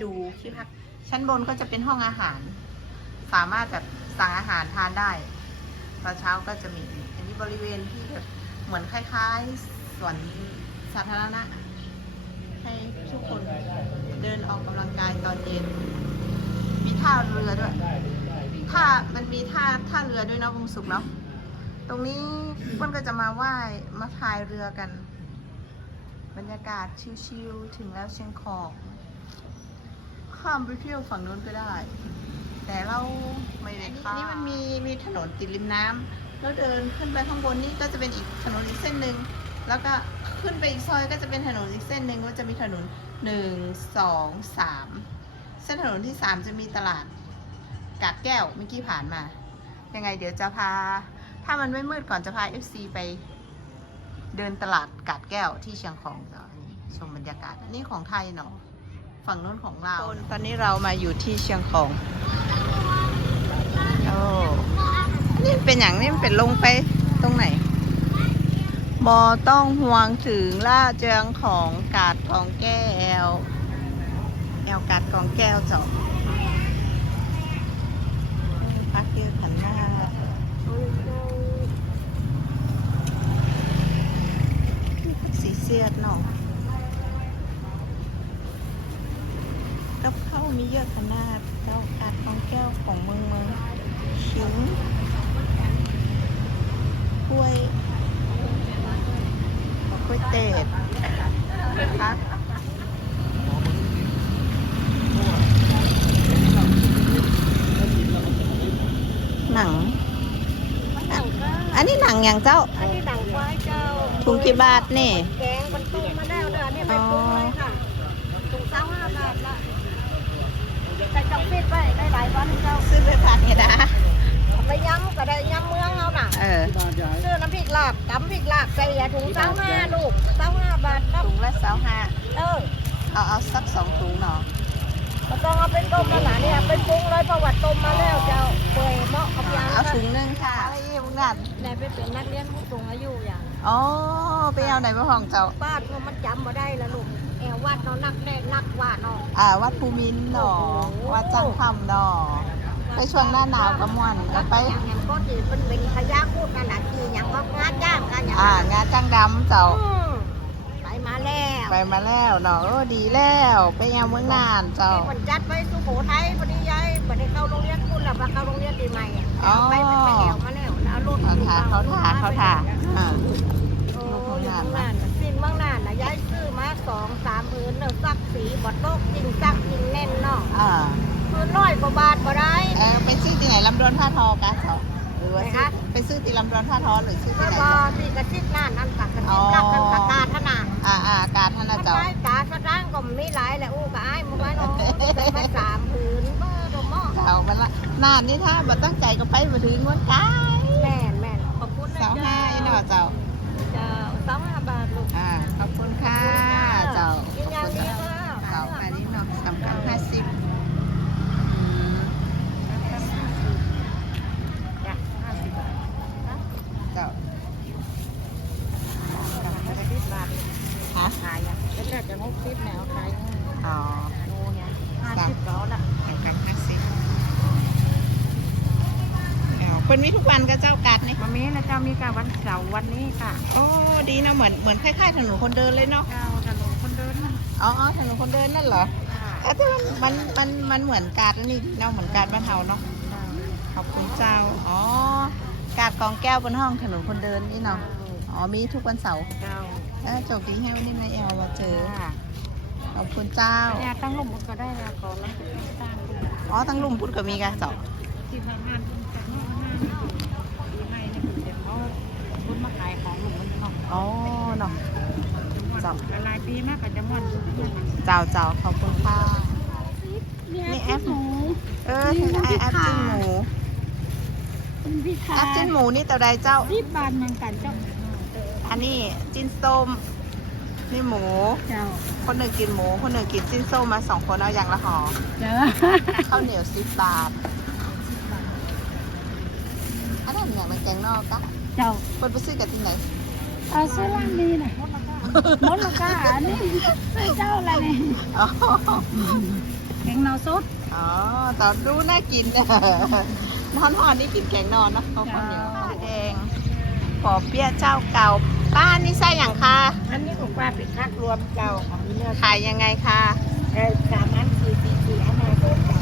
้ดูที่พักชั้นบนก็จะเป็นห้องอาหาร สามารถแบบสั่งอาหารทานได้ตอนเช้าก็จะมีอันนี้บริเวณที่แบบเหมือนคล้ายๆสวนสาธารณะ ให้ทุกคนเดินออกกำลังกายตอนเย็น มีท่าเรือด้วยท่ามันมีท่าท่าเรือด้วยเนาะวงสุกเนาะตรงนี้เพื่อนก็จะมาไหว้มาพายเรือกัน บรรยากาศชิลๆถึงแล้วเชียงของ ข้ามไปเที่ยวฝั่งนู้นก็ได้ แต่เราไม่ได้ข้ามนี่มันมีมีถนนติดริมน้ำแล้วเดินขึ้นไปข้างบนนี่ก็จะเป็นอีกถนนอีกเส้นหนึ่งแล้วก็ขึ้นไปอีกซอยก็จะเป็นถนนอีกเส้นหนึ่งก็จะมีถนนหนึ่งสองสามเส้นถนนที่สามจะมีตลาดกาดแก้วเมื่อกี้ผ่านมา ยังไงเดี๋ยวจะพา ถ้ามันไม่มืดก่อนจะพา FC ไป เดินตลาดกาดแก้วที่เชียงของตอนี่ชมบรรยากาศอันนี้ของไทยเนาะ ฝั่งนู้นของเราวตอนนี้เรามาอยู่ที่เชียงของโอ้นี่เป็นอย่างนี้เป็นลงไปตรงไหนบอต้องห่วงถึงล่าเจียงของกาดกองแก้ว แอวกาดกองแก้วจ้าพักเยอะขันหน้าสีเสียดเนาะกับข้าว มีเยอะขนาดเจ้าอาดของแก้วของเมืองเมืองชิงกล้วยกล้วยเตดพักหนัง อันนี้หนังอย่างเจ้า อันนี้ดังควายเจ้าถุงกี่บาทนี่ ซื้อไปผัดเนี่ยนะเอาไปย้ำก็ได้ย้ำเมืองเอาน่ะเออซื้อน้ำพริกลาบตำพริกลาบใส่ยาถุงเท้าห้าลูกเท้าห้าบาทครับถุงละสาวห้าเออเอาเอาสักสองถุงเนาะก็ต้องเอาไปต้มแล้วนะเนี่ยไปปรุงเลยเพราะว่าต้มมาแล้วเจ้าเปื่อยเหมาะกับยางเอาถุงหนึงค่ะไอ้พวกนั้นไหนไปเป็นนักเรียนผู้สูงอายุอย่างอ๋อไปเอาไหนมาห้องเจ้าบ้านมันจำมาได้ละลูก แอววัดเนาะนักแน่นักว่าเนาะอ่าวัดภูมินทร์เนาะวัดจังคำเนาะไปช่วงหน้าหนาวกระมวนก็ไป อย่างนั้นก็ถือเป็นเป็นขยะพูดกันนะที่อย่างว่างานจ้างกันอย่างอ่านั้นงานจังดำเจ้า อืมไปมาแล้วไปมาแล้วเนาะเออดีแล้ว ไปยังเมืองนานเจ้ามีคนจัดไว้สุโขทัยพอดียายพอดีเข้าโรงเรียนคุณแล้วมาเข้าโรงเรียนปีใหม่อะอ๋อ ไปไปไปแอวมาแล้วแล้วเอารถเขาทาเขาทาเขาทาอ่า สองสามพื้นแล้วซักสีบดโลกจริงซักจริงแน่นเนาะอ่าพื้นน้อยกว่าบาทก็ได้เออไปซื้อที่ไหนลำดวนผ้าทอกะเจ้าหรือว่าไหนซื้อคะไปซื้อที่ลำดวนผ้าทอหรือซื้อก็ที่ไหนบอสีกระชิดหน้านั่นปากกระอ๋ชิอดรักกันปากกาขนาดอ่าอ่าการท่านนะเจ้าไม้ตาสะร้างก็มีหลายแหละอู้กอ้ายมึงไว้เนาะได้มาสามผืนเบอร์ดอกหม้อเจ้ามันละนานนี่ถ้าบ่ตั้งใจก็ไปมาถึงวันกายแม่นแม่นขอบคุณนะสาวห้าอีเนาะเจ้าเจ้าสาวห้าบาทลูกอ่าขอบคุณค่ะเจ้า กินอย่างดีค่ะ เจ้าอันนี้เนาะสำคัญห้าสิบ จ้ะห้าสิบบาทนะ เจ้า จะสิบบาท ฮะ ขายอะแล้วแต่จะหกสิบแนวขาย อ๋อ โน่เนี่ยห้าสิบก็ละ สำคัญห้าสิบเอาคนมีทุกวันก็เจ้ากัดนี่ มามีนะเจ้ามีการ วันเสาร์วันนี้ค่ะโอ้ดีเนาะเหมือนเหมือนคล้ายๆถนนคนเดินเลยเนาะเจ้าถนนคนเดินนะอ๋ออ๋อถนนคนเดินนั่นเหรอค่ะเอ้แต่มันมันมันมันเหมือนการนี่เนาะเหมือนการบ้านเฮาเนาะเจ้าขอบคุณเจ้าอ๋อกาดกองแก้วบนห้องถนนคนเดินนี่เนาะอ๋อมีทุกวันเสาร์เจ้าเออโจบดีให้วันนี้มาแอลมาเจอค่ะขอบคุณเจ้าเนี่ยตั้งลมก็ได้แล้วก่อนแล้วจะไปสร้างอ๋อทั้งลุมพุทธก็มีกันเจ้าที่ทำงานจากนอกงานดีให้เนี่ยเดี๋ยวเขาคุณมาขายของหลุม มันเนาะอ๋อเนาะจับหลายปีมากกับจะม่วนเจ้าเจ้าขอบคุณค่ะนี่แอปหมูเออเห็นไอแอปจิ้นหมูเป็นพี่แอค้าปจิ้นหมูนี่ตัวใดเจ้าที่บานเมืองกันเจ้าอันนี้จิ้นส้มนี่หมูเจ้าคนหนึ่งกินหมู คนหนึ่งกินจิ้นส้มมาสองคนเอาอย่างละห่อเจ้าข้าวเหนียวสิบบาทอันนั้นอย่างมันแกงนอกกะเจ้าเปิดไปซื้อกันที่ไหน เอาซื้อร้านนี้นะมดละกาอันนี้ซื้อเจ้าอะไรเนี่ยอ๋อแกงนอซุดอ๋อตอนดูน่ากินเนี่ยนอนหอนนี่กินแกงนอนนะข้าวเหนียวผ้าแดงปอเปี๊ยะเจ้าเก่า ป้านี่ไส้อย่างคะอันนี้ของป้าเป็นคักรวมเก่าของเนื้อขายยังไงคะเออสามอันสี่สี่สี่อันมาเก่า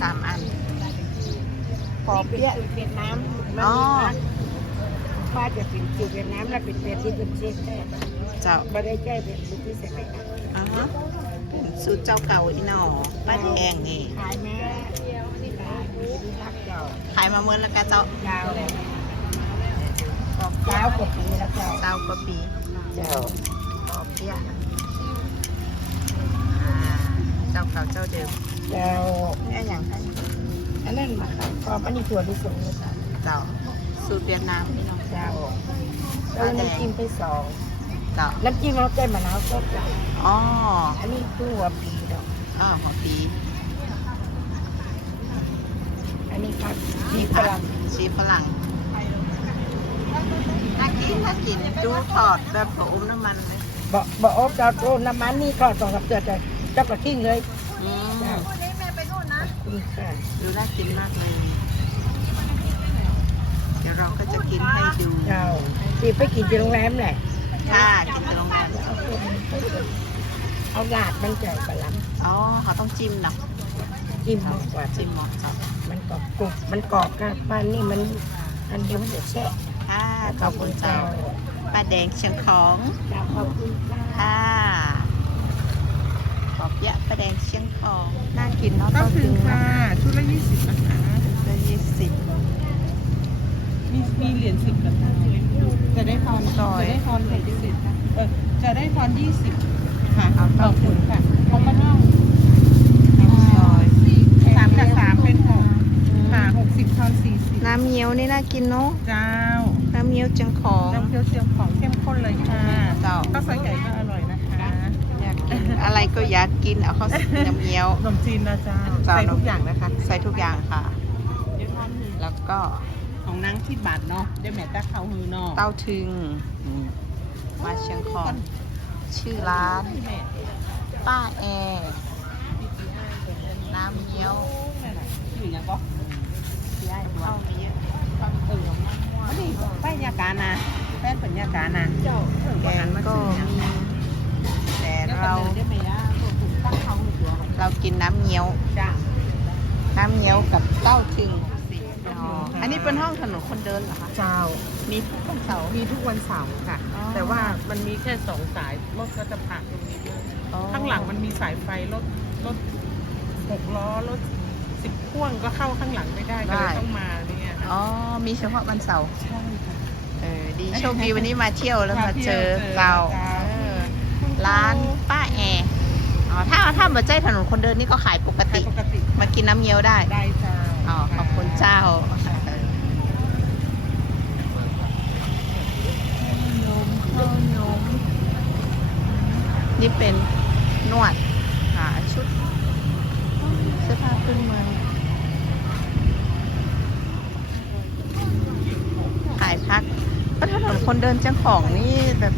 สามอันปอนี่เป็นเปี๊ยะสูตรเวียดนามมันอ๋อมีคัก ป้าจะเป็นสูตรเวียดนามแล้วเป็นแบบที่เป็นเชฟแต่เจ้าไม่ได้ใจเป็นสูตรที่เสร็จเลยค่ะอ่าฮะสูตรเจ้าเก่าอีหนอป้าแดงนี่ขายแม่ที่ขายมีที่รักเจ้าขายมาเมื่อแล้วกันเจ้าเจ้าเลยเจ้ากว่าปีแล้วเจ้าเจ้ากว่าปีเจ้าปอเปี๊ยะอ่าเจ้าเก่าเจ้าเดิมเจ้านี่อย่างไรอันนั้นมาขายพร้อมอันนี้ถั่วลิสงเลยค่ะเจ้าสูตรเวียดนามพี่น้องเจ้าแล้วน้ำจิ้มไปสองเจ้าน้ำจิ้มเราใส่มะนาวสดจ้ะอ๋ออันนี้คือหัวปีดอกอ๋อหัวปีอันนี้ครับปีฝรั่งชีฝรั่งน่ากินน่ากินดูทอดแบบผอมน้ำมันเลยบอกบอกอบเจ้าโตน้ำมันนี่ก็สองกับเตือจะเจ้าก็ทิ้งเลยอืมเจ้าคุณค่ะดูน่ากินมากเลย เดี๋ยวเราก็จะกินให้ดูเจ้าตีไปกินที่โรงแรมแหละ ค่ะกินที่โรงแรมเอาคนเอาลาดมันจะกระลอ๋อเขาต้องจิ้มเนาะำจิ้มมากกว่าจิ้มหมดจ้ะมันกรอบกรุบมันกรอบกับปานนี่มันอันเดียวมันจะแช่ะค่ะขอบคุณเจ้าป้าแดงเชียงของเจ้าขอบคุณค่ะค่ะขอบยะป้าแดงเชียงของน่ากินเนาะก็ต้องคืถึองค่ะนะชุดละยี่สิบนะคะละยี่สิบ มีมีเหรียญสิบกับจะได้ทอนจะได้ทอนเหรียญยี่สิบเออจะได้ทอนยี่สิบค่ะเอาขอบคุณค่ะของมะนาวน้ำซอยสามกับสามเป็นหกค่ะหกสิบทอนสี่สิบน้ำเงี้ยวนี่น่ากินเนาะเจ้าน้ำเงี้ยวเชียงของน้ำเคี่ยวเสียมของเข้มข้นเลยค่ะเจ้าข้าวซอยไก่ก็อร่อยนะคะอยากกินอะไรก็อยากกินเอาข้าวน้ำเงี้ยวขนมจีนนะเจ้าใส่ทุกอย่างนะคะ ใส่ทุกอย่างค่ะ แล้วก็ ของนางที่บาทเนาะได้แม่ตาเขาฮือเนาะเต้าถึงอืมมาเชียงของชื่อร้านแม่ป้าแอร์น้ำเงี้ยวอยู่ยังก็ย้ายเข้ามาเยอะเอออันนี้ป้ายยาการนะแป้นเป็นยาการนะเจ้าแกงก็มีแต่เราเราได้ไหมอะถูกตั้งเขาหัวเรากินน้ำเงี้ยว จ้า น้ำเงี้ยวกับเต้าถึง อ๋ออันนี้เป็นห้องถนนคนเดินเหรอคะ เจ้า มีทุกวันเสาร์มีทุกวันเสาร์ค่ะ อ๋อ แต่ว่ามันมีแค่สองสายรถก็จะผ่านตรงนี้เลยอ๋อข้างหลังมันมีสายไฟรถรถหกล้อรถสิบพ่วงก็เข้าข้างหลังไม่ได้ก็เลยต้องมาเนี่ยอ๋อ มีเฉพาะวันเสาร์ ใช่ค่ะ เออ ดีโชคดีวันนี้มาเที่ยวแล้วมามาเที่เจยวอเจอเราเจ้าเออร้านป้าแอร์อ๋อ ถ้าถ้ามาใจถนนคนเดินนี่ก็ขายปกใช่ติ ปกติมากินน้ำเงี้ยวได้ ได้เจ้าอ๋อ ขอบคุณเจ้าเออ นี่เป็นนวดหาชุดเสื้อผ้าขึ้นเมืองขายพักก็ถนนคนเดินเจ้าของนี่แบบ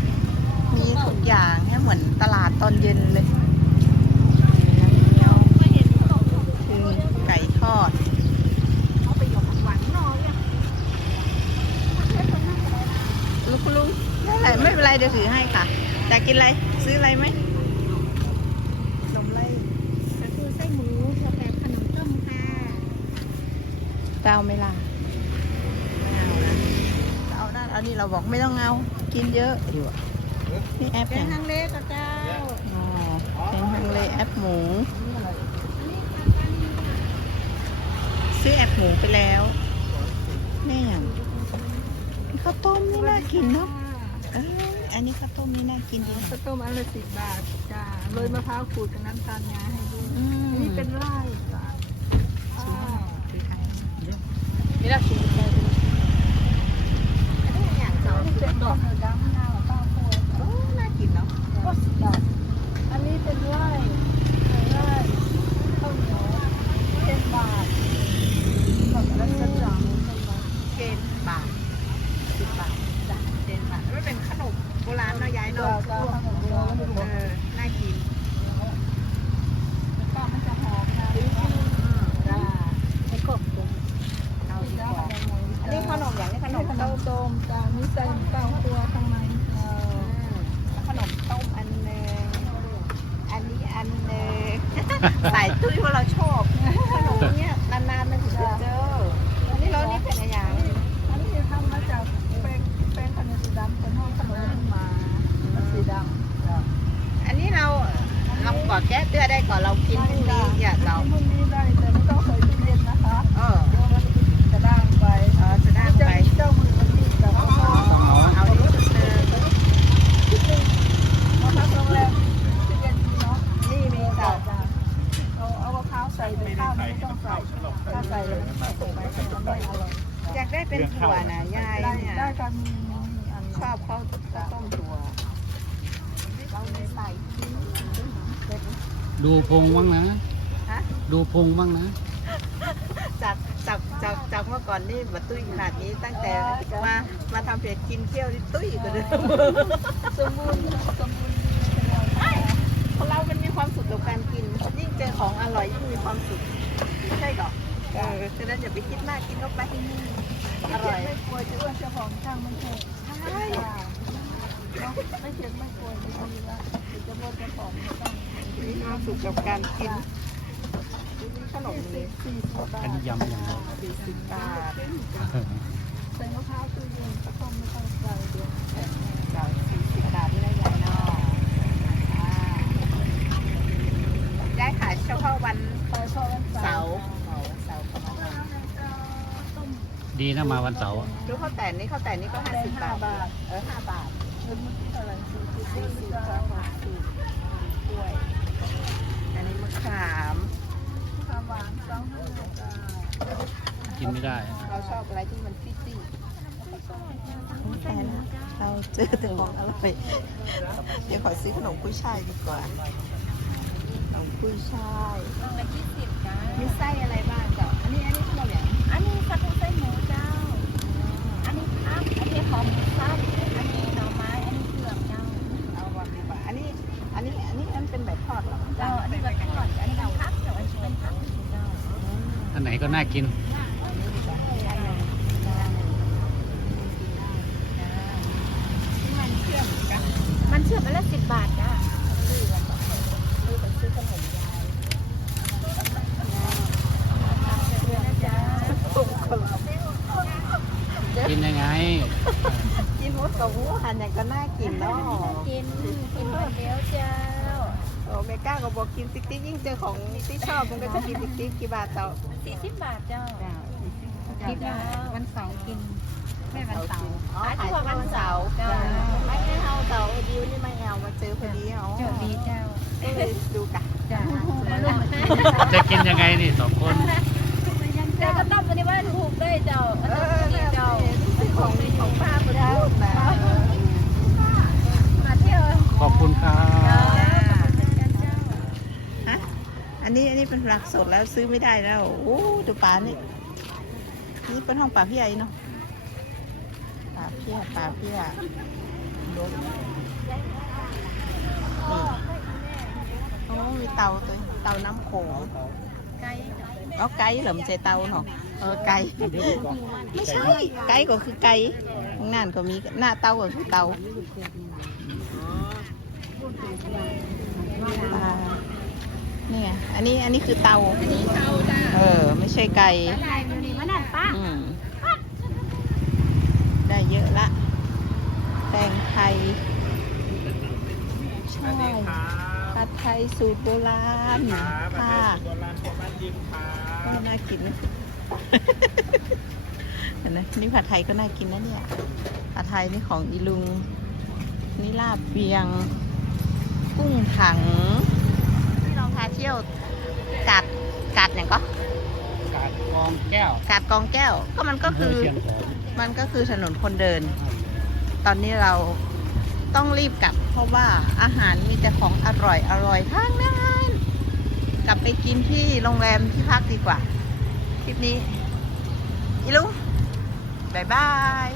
มีทุกอย่างเนี่เหมือนตลาดตอนเย็นเลยเงี้ยวคือไก่ทอดลุงคุณลุงไม่เป็นไรไม่เป็นไรเดี๋ยวถือให้ค่ะ อยากกินอะไร ซื้ออะไรไหมนมไล่ก็คือไส้หมูถั่วแปบขนมต้มค่ะเจ้าไหม่ล่ะไม่เอานะจะเอานั่นเอานี่เราบอกไม่ต้องเอา กินเยอะอยู่อะนี่แอปแกยังงฮังเลก็เจ้าอ๋อเป็นฮังเลแอปหมู ซื้อแอปหมูไปแล้วแม่อย่างข้าวต้มนี่น่ากินเนาะเอ ออันนี้ข้าวต้มนี่น่ากินดีข้าวต้มอันละสิบบาทจ้าโรยมะพร้าวขูดกับน้ำตาลงาให้ด้วยอืมอันนี้เป็นไร่จ้าซื้อให้นี่ละสิบาทอันนี้อย่างเจ้าเป็นดอกดำหน้าเป้าโพดโอ้น่ากินเนาะก็สิบบาทอันนี้เป็นไร่ไร่ข้าวเหนียวเป็นบาทกับรัชจังเกณฑ์บาทสิบบาทจ้ะเกณฑ์บาท เนาะ จ้าข้าวหมูบัวแล้ว เออน่ากิน ก็มันจะหอมนะจ้าไอ้กบกุ้ง เอาดีกว่าอันนี้ขนมอย่างนี้ขนม ขน ต้ ม ม ต้มจ้ามีใส่เต้าตัวข้างในเออ ขนมต้มอันหนึงอันนี้อันหนึง ใส่ตุ้ยเพราะเราชอบขนมเนี้ยนานๆมันถึงจะเจออันนี้เรานี่เป็นอะไรอย่าง อันนี้ทำมาจากแป้งแป้งขนมสีดำเป็นห้องขนมมาสีดำ อันนี้เราเรา ก่อนแก้เตื้อได้ก่อนเรากินพรุ่งนี้อย่าเราพรุ่งนี้ได้แต่ไม่ต้องใส่ตู้เย็นนะคะเออเดี๋ยวมันจะด่างไปเออจะได้ไปเจ้ามือมันที่กับพ่อเอานิดนึงมาพักโรงแรมตู้เย็นเนาะนี่มีจ้าค่ะเอาเอามะพร้าวใส่ในข้าวไม่ต้องใส่ถ้าใส่แล้วมันไม่ถูกไหมมันไม่อร่อยอยากได้เป็นถั่วนะยายได้เนี่ยได้ค่ะมีมีอันชอบเขาข้าวต้มถั่วเราไม่ใส่ ดูพงบ้างนะ ฮะดูพงบ้างนะ จากจากจากจากเมื่อก่อนนี่มาตุ้ยขนาดนี้ตั้งแต่มามาทำเพจกินเที่ยวนี่ตุ้ยกว่าเดิมสมบูรณ์สมบูรณ์คนเรามันมีความสุขกับการกินยิ่งเจอของอร่อยยิ่งมีความสุขใช่หรอเออฉะนั้นอย่าไปคิดมากกินเข้าไปอร่อยไม่กลัวจะอ้วนเจ้าของช่างมันเถอะใช่ไม่เจ็บไม่กลัวจะดีละจะบดเจ้าของไม่ต้อง มีความสุขกับการกินขนมนี้สี่สิบบาอันทนี้ยำอย่างเดียวสี่สิบบาทใส่มะพร้าวตู้เย็นก็ต้มไม่ต้องใส่เดียวเก่าสี่สิบบาทนี่ได้ยายเนาะอ่ายายขายเฉพาะวันไปพอวันเสาเสาร์ร์เสาร์ประมาดีนะมาวันเสาร์อะดูข้าวแต่นนี่ข้าวแต่นนี่ก็ห้าสิบบาท เออห้าบาท เงินเท่าไหร่สี่สิบสี่สี่สิสิบบสสอองงบาทสี่กล้วย อันนี้มะขามข้าวหวานสองห้าจ้ากินไม่ได้เราชอบอะไรที่มันฟิตตี้แต่นะเราเจอแต่ของอร่อย เดี๋ยวขอซื้อขนมกุ้ยช่ายดีกว่า ขนมกุ้ยช่ายมีไส้อะไรบ้างเจ้าอันนี้อันนี้ขนมอย่างอันนี้ผัดไส้หมูเจ้า อันนี้ผักอันนี้หอมหมูสับอันนี้หน่อไม้ อันนี้เผือกเจ้า เอาวางดีกว่า อันนี้ อันนี้ อันนี้อันเป็นแบบทอดเหรอ เจ้า อันนี้ก็ทอดอันนี้เป็นผักเจ้าอันนี้เป็นผักเจ้า อืม อันไหนก็น่ากิน อันนี้ดีกว่าอันหนึ่งอันหนึ่งที่มันเชื่อมกัน มันเชื่อมไปละสิบบาทจ้า ซื้อกันต่อซื้อไปซื้อขนมยาย เดือนนะจ้า ตุ่มคนละ กินยังไง กินหมดกับหมูหันอย่างก็น่ากินเนาะกินกินคนเดียวเจ้าโอ้เมก้าก็บอกกินติ๊กติ๊กยิ่งเจอของที่ชอบมันก็จะกินติ๊กติ๊กกี่บาทเจ้าสี่สิบบาทเจ้าคิดว่าวันเสาร์กินแม่วันเสาร์อ๋อขายทุกวันเสาร์เจ้าไม่ให้เอาเสาร์ดิวนี่ไม่เอามาเจอพอดีเอาเจ้าดีเจ้าก็เลยดูกันจ้ามาลุ่มจะกินยังไงนี่สองคน เจ้าก็ต้องปฏิบัติถูกด้วยเจ้า เออเจ้าของของป้าคนนู้นนะ มาเที่ยว ขอบคุณครับ ฮะอันักสดแล้วซื้อไม่ได้แล้วโอ้ดูปลานี่นี่เป็นห้องปลาพี่ใหญ่เนาะปลาเพี้ยปลาเพี้ยโอ้มีเตาตัวเตาน้ำโขงไกเอาไก่เหรอมันใจเตาเนาะเออไก่ไม่ใช่ไก่ก็คือไก่ข้านก็มีหน้าเตาก็คือเตาปลา นี่ไงอันนี้อันนี้คือเตาเออ ไม่ใช่ไก่อะไรอยู่นี่มันนั่นป้าอืมได้เยอะละ แตงไทยใช่ผัดไทยสูตรโบราณค่ะก็น่ากินเห็นไหมนี่ผัดไทยก็น่ากินนะเนี่ยผัดไทยนี่ของอีลุงนี่ลาบเบียง กุ้งถังที่เรา พาเที่ยวกาดกาดอย่างก็กาดกองแก้วกาดกองแก้ว ก็มันก็คือเชียงของมันก็คือถนนคนเดิน ตอนนี้เราต้องรีบกลับ เพราะว่าอาหารมีแต่ของอร่อยอร่อยทั้งนั้นกลับไปกินที่โรงแรมที่พักดีกว่า คลิปนี้อีลุงบายบาย